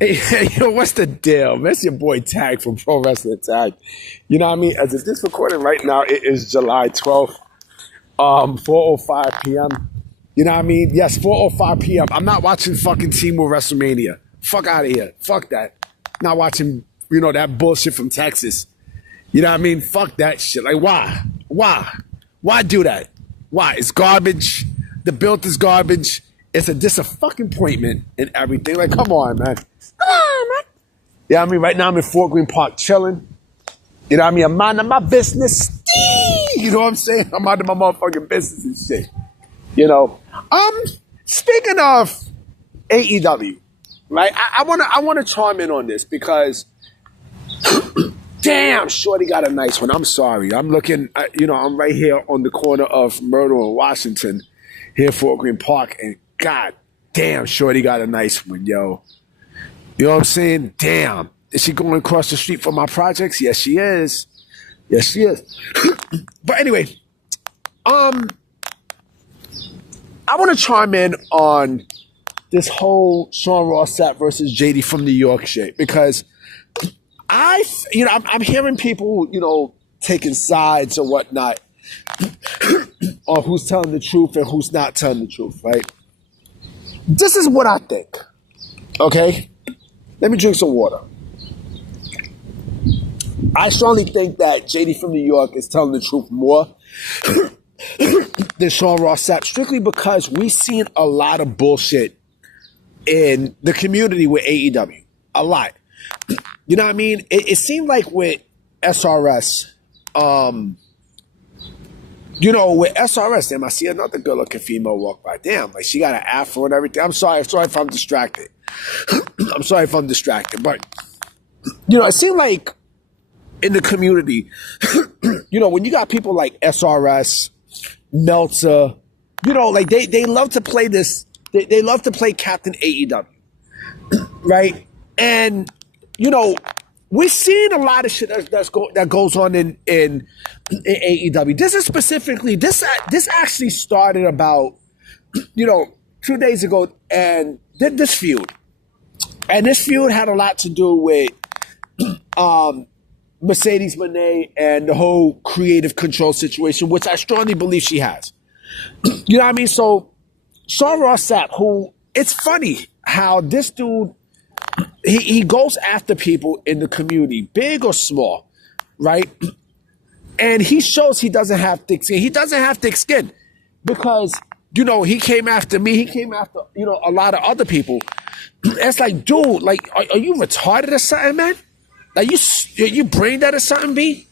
Hey, yo, what's the deal? That's your boy Tag from Pro Wrestling Tag. You know what I mean? As of this recording right now, it is July 12th, 4:05 p.m. You know what I mean? Yes, 4:05 p.m. I'm not watching fucking Team or WrestleMania. Fuck out of here. Fuck that. Not watching, that bullshit from Texas. You know what I mean? Fuck that shit. Like, why? Why? Why do that? Why? It's garbage. The build is garbage. It's a fucking appointment and everything. Like, come on, man. Come on, man. Yeah, I mean, right now I'm in Fort Greene Park chilling. You know what I mean? I'm minding my business. You know what I'm saying? I'm minding my motherfucking business and shit. Speaking of AEW, right? I wanna chime in on this because damn, Shorty got a nice one. I'm sorry. I'm looking, I'm right here on the corner of Myrtle and Washington, here at Fort Greene Park, and God damn, Shorty got a nice one, yo. You know what I'm saying? Damn. Is she going across the street from my projects? Yes, she is. Yes, she is. But anyway, I want to chime in on this whole Sean Ross Sapp versus JD from New York shit because I'm hearing people, taking sides or whatnot on who's telling the truth and who's not telling the truth, right? This is what I think, okay? Let me drink some water. I strongly think that JD from New York is telling the truth more than Sean Ross Sapp, strictly because we've seen a lot of bullshit in the community with AEW. A lot. You know what I mean? It seemed like with SRS, with SRS, damn, I see another good-looking female walk by. Damn, like she got an afro and everything. I'm sorry if I'm distracted. I'm sorry if I'm distracted, but it seemed like in the community, when you got people like SRS, Meltzer, like they love to play this. They love to play Captain AEW, right? And we're seeing a lot of shit that goes on in AEW. This is specifically this actually started about 2 days ago, and this feud, had a lot to do with Mercedes Moné and the whole creative control situation, which I strongly believe she has. You know what I mean? So Sean Ross Sapp, who, it's funny how this dude, he goes after people in the community, big or small, right? And he shows he doesn't have thick skin. He doesn't have thick skin because, he came after me. He came after, a lot of other people. It's like, dude, like, are you retarded or something, man? Like, you brain dead or something, B?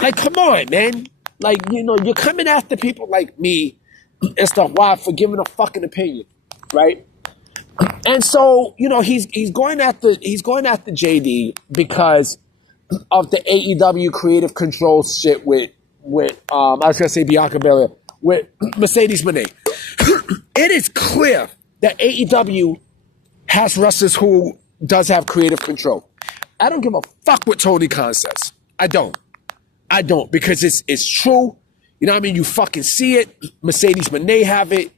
Like, come on, man. Like, you're coming after people like me and stuff. Why? For giving a fucking opinion, right? And so, he's going after JD because of the AEW creative control shit with I was gonna say Bianca Belair, with Mercedes Moné. It is clear that AEW has wrestlers who does have creative control. I don't give a fuck what Tony Khan says. I don't because it's true. You know what I mean? You fucking see it. Mercedes Moné have it.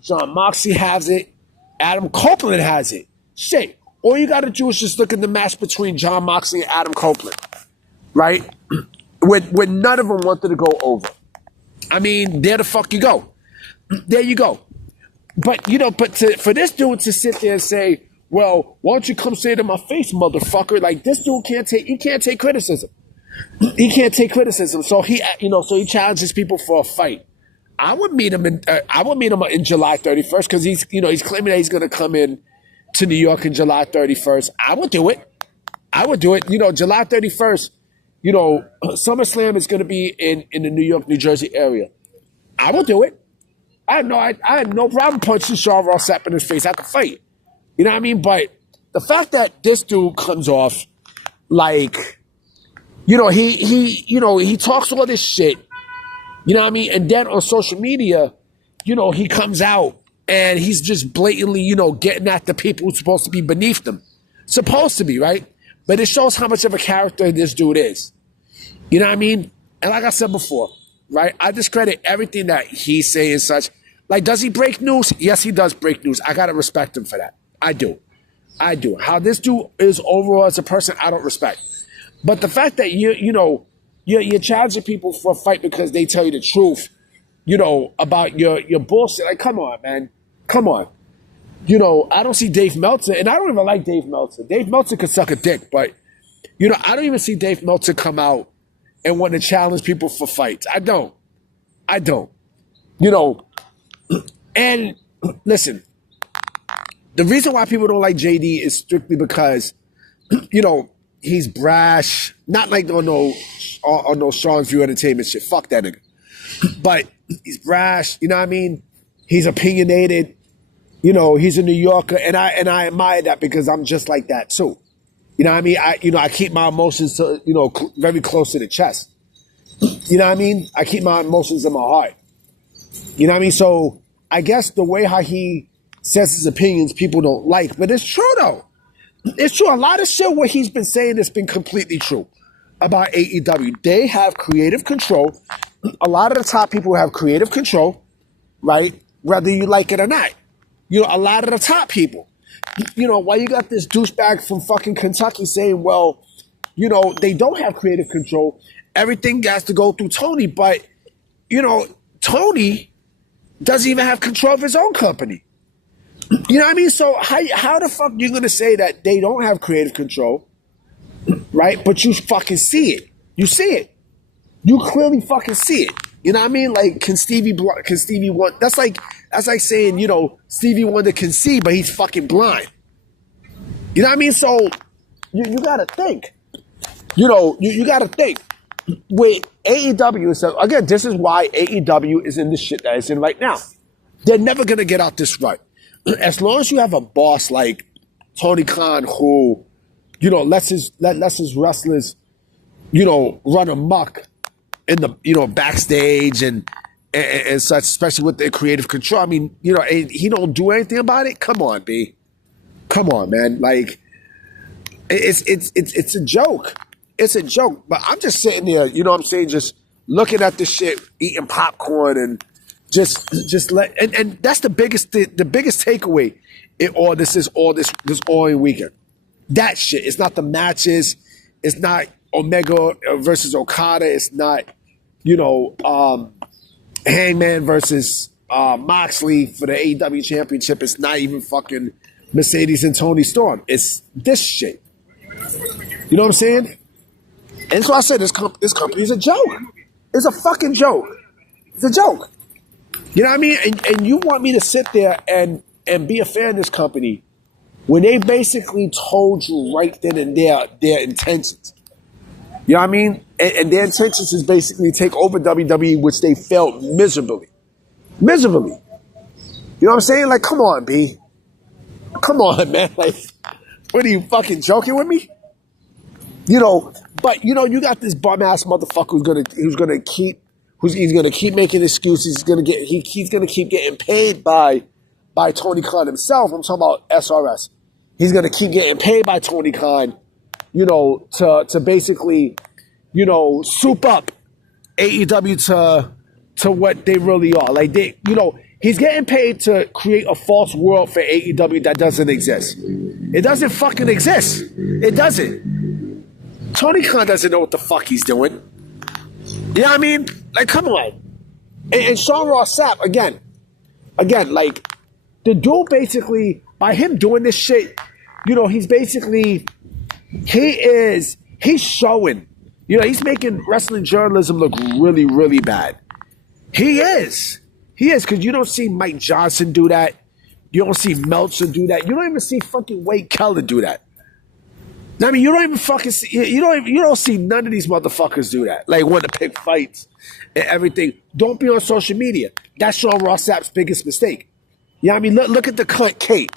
John Moxley has it. Adam Copeland has it. Shit. All you got to do is just look at the match between John Moxley and Adam Copeland, right? When none of them wanted to go over. I mean, there the fuck you go. There you go. But for this dude to sit there and say, well, why don't you come say it in my face, motherfucker? Like, this dude can't take criticism. He can't take criticism. So he challenges people for a fight. I would meet him in July 31st because he's claiming that he's going to come in to New York in July 31st. I would do it. July 31st, SummerSlam is going to be in the New York, New Jersey area. I would do it. I had no problem punching Sean Ross Sapp in his face at the fight. You know what I mean? But the fact that this dude comes off like, he talks all this shit, you know what I mean? And then on social media, he comes out and he's just blatantly, getting at the people who's supposed to be beneath them. Supposed to be, right? But it shows how much of a character this dude is. You know what I mean? And like I said before, right? I discredit everything that he's saying and such. Like, does he break news? Yes, he does break news. I got to respect him for that. I do. I do. How this dude is overall as a person, I don't respect. But the fact that you're challenging people for a fight because they tell you the truth, about your bullshit. Like, come on, man. Come on. I don't see Dave Meltzer, and I don't even like Dave Meltzer. Dave Meltzer could suck a dick, but, I don't even see Dave Meltzer come out and want to challenge people for fights. I don't. And listen, the reason why people don't like JD is strictly because, he's brash, not like on no Sean's View Entertainment shit. Fuck that nigga. But he's brash, you know what I mean? He's opinionated, he's a New Yorker, and I admire that because I'm just like that too. You know what I mean? I keep my emotions very close to the chest. You know what I mean? I keep my emotions in my heart. You know what I mean? So I guess the way how he says his opinions, people don't like, but it's true though. It's true. A lot of shit what he's been saying has been completely true about AEW. They have creative control. A lot of the top people have creative control, right? Whether you like it or not. A lot of the top people. Why you got this douchebag from fucking Kentucky saying, well, they don't have creative control. Everything has to go through Tony. But, Tony doesn't even have control of his own company. You know what I mean? So how the fuck you going to say that they don't have creative control, right? But you fucking see it. You see it. You clearly fucking see it. You know what I mean? Like, can Stevie Wonder? That's like saying, Stevie Wonder can see, but he's fucking blind. You know what I mean? So you gotta think. You gotta think. With AEW, so again, this is why AEW is in the shit that it's in right now. They're never gonna get out this rut. As long as you have a boss like Tony Khan who, lets his wrestlers, run amok in the, backstage and such, especially with their creative control. I mean, and he don't do anything about it. Come on, B. Come on, man. Like, it's a joke. It's a joke. But I'm just sitting there, just looking at this shit, eating popcorn and and that's the biggest takeaway in all this all weekend. That shit. It's not the matches. It's not Omega versus Okada. It's not, Hangman versus Moxley for the AEW championship. It's not even fucking Mercedes and Tony Storm. It's this shit. You know what I'm saying? And so I said this company is a joke. It's a fucking joke. It's a joke. You know what I mean? And you want me to sit there and be a fan of this company when they basically told you right then and there their intentions. You know what I mean? And their intentions is basically take over WWE, which they failed miserably. Miserably. You know what I'm saying? Like, come on, B. Come on, man. Like, what are you fucking joking with me? But you got this bum ass motherfucker who's gonna keep making excuses. He's gonna keep getting paid by Tony Khan himself. I'm talking about SRS. He's gonna keep getting paid by Tony Khan, to basically, soup up AEW to what they really are. Like he's getting paid to create a false world for AEW that doesn't exist. It doesn't fucking exist. It doesn't. Tony Khan doesn't know what the fuck he's doing. You know what I mean? Like, come on. And Sean Ross Sapp, again, like, the dude basically, by him doing this shit, he's basically, he's showing, he's making wrestling journalism look really, really bad. He is, because you don't see Mike Johnson do that. You don't see Meltzer do that. You don't even see fucking Wade Keller do that. I mean, you don't even fucking see, you don't see none of these motherfuckers do that. Like, want to pick fights and everything. Don't be on social media. That's Sean Ross Sapp's biggest mistake. You know what I mean? Look at the cunt Kate.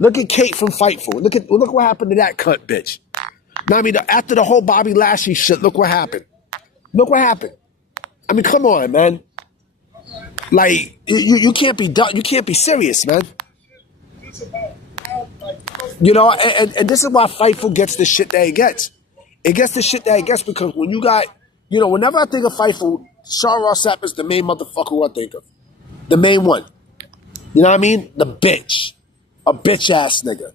Look at Kate from Fightful. Look what happened to that cunt bitch. Now, I mean, after the whole Bobby Lashley shit, look what happened. Look what happened. I mean, come on, man. Like, you can't be done. You can't be serious, man. And this is why Fightful gets the shit that it gets. It gets the shit that it gets because when you got, whenever I think of Fightful, Sean Ross Sapp is the main motherfucker who I think of. The main one. You know what I mean? The bitch. A bitch ass nigga.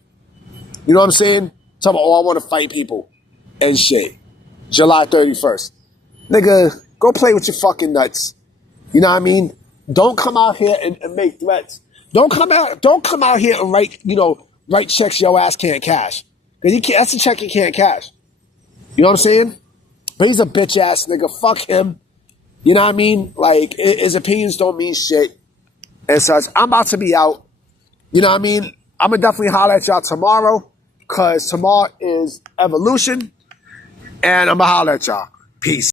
You know what I'm saying? Talking about, oh, I want to fight people and shit. July 31st. Nigga, go play with your fucking nuts. You know what I mean? Don't come out here and make threats. Don't come out here and write checks your ass can't cash. Because that's a check you can't cash. You know what I'm saying? But he's a bitch ass nigga. Fuck him. You know what I mean? Like, his opinions don't mean shit. And such. I'm about to be out. You know what I mean? I'm going to definitely holler at y'all tomorrow. Because tomorrow is Evolution. And I'm going to holler at y'all. Peace.